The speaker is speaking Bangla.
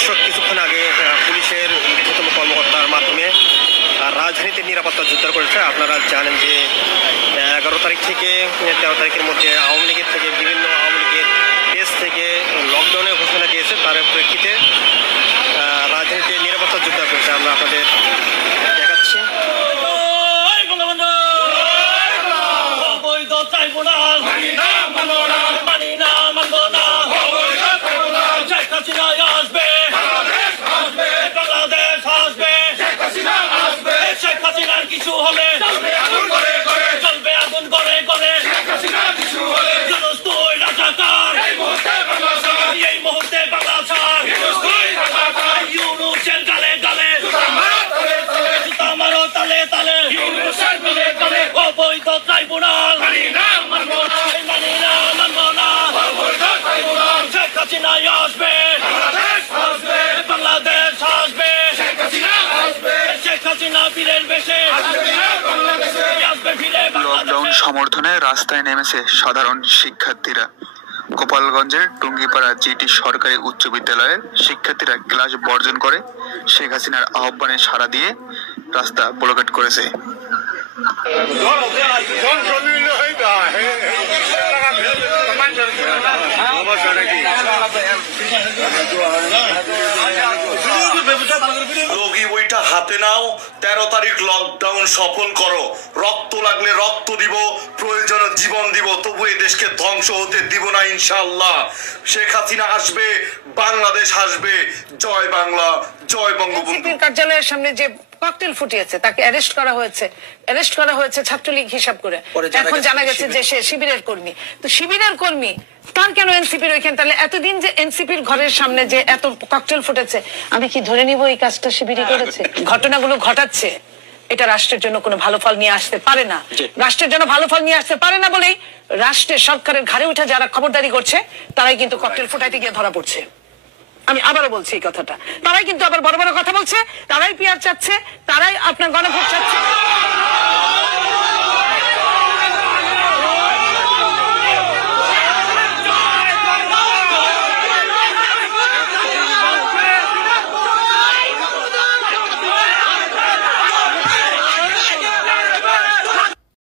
দর্শক, কিছুক্ষণ আগে পুলিশের ঊর্ধ্বতন কর্মকর্তার মাধ্যমে রাজধানীতে নিরাপত্তা জোরদার করেছে। আপনারা জানেন যে 11 তারিখ থেকে 13 তারিখের মধ্যে আওয়ামী লীগের থেকে বিভিন্ন আওয়ামী লীগের পেজ থেকে লকডাউনের ঘোষণা দিয়েছে। তার প্রেক্ষিতে রাজধানীতে নিরাপত্তা জোরদার করেছে। আমরা আপনাদের দেখাচ্ছি। কিছু হলে চলবে আগুন করে করে এই মুহূর্তে বাংলা ছাড় ইউনুসের গালে গালে জুতা মারো তালে তালে অবৈধ ট্রাইব্যুনাল মানি না মানবো না শেখ হাসিনা আসবে, বাংলাদেশ আসবে, শেখ হাসিনা বীরের বেশে লকডাউন সমর্থনে রাস্তায় নেমেছে সাধারণ শিক্ষার্থীরা। গোপালগঞ্জের টুঙ্গিপাড়া জিটি সরকারি উচ্চ বিদ্যালয়ের শিক্ষার্থীরা ক্লাস বর্জন করে শেখ হাসিনার আহ্বানে সাড়া দিয়ে রাস্তা ব্লকেট করেছে। রোগী বইটা হাতে নাও, 13 তারিখ লকডাউন সফল করো। রক্ত লাগলে রক্ত দিব, প্রয়োজনে জীবন দিব, তবু এই দেশকে ধ্বংস হতে দিব না ইনশাআল্লাহ। শেখ হাসিনা আসবে, বাংলাদেশ আসবে। জয় বাংলা, জয় বঙ্গবন্ধু। কার্যালয়ের সামনে যে ককটেল ফুটিয়েছে তাকে অ্যারেস্ট করা হয়েছে ছাত্রলীগ হিসাব করে। এখন জানা গেছে যে সে শিবিরের কর্মী। তো শিবিরের কর্মী তার কেন এনসিপির ওইখানে? তাহলে এতদিন যে এনসিপির ঘরের সামনে যে এত ককটেল ফুটেছে, আমি কি ধরে নিব এই কাজটা শিবিরই করেছে? ঘটনাগুলো ঘটাচ্ছে, এটা রাষ্ট্রের জন্য কোনো ভালো ফল নিয়ে আসতে পারে না। রাষ্ট্রের জন্য ভালো ফল নিয়ে আসতে পারে না বলেই রাষ্ট্রের সরকারের ঘাড়ে উঠে যারা খবরদারি করছে তারাই কিন্তু ককটেল ফুটাইতে গিয়ে ধরা পড়ছে। আমি আবারও বলছি এই কথাটা, তারাই কিন্তু আবার বড় বড় কথা বলছে, তারাই পিয়ার চাচ্ছে, তারাই আপনার গণভোট চাচ্ছে।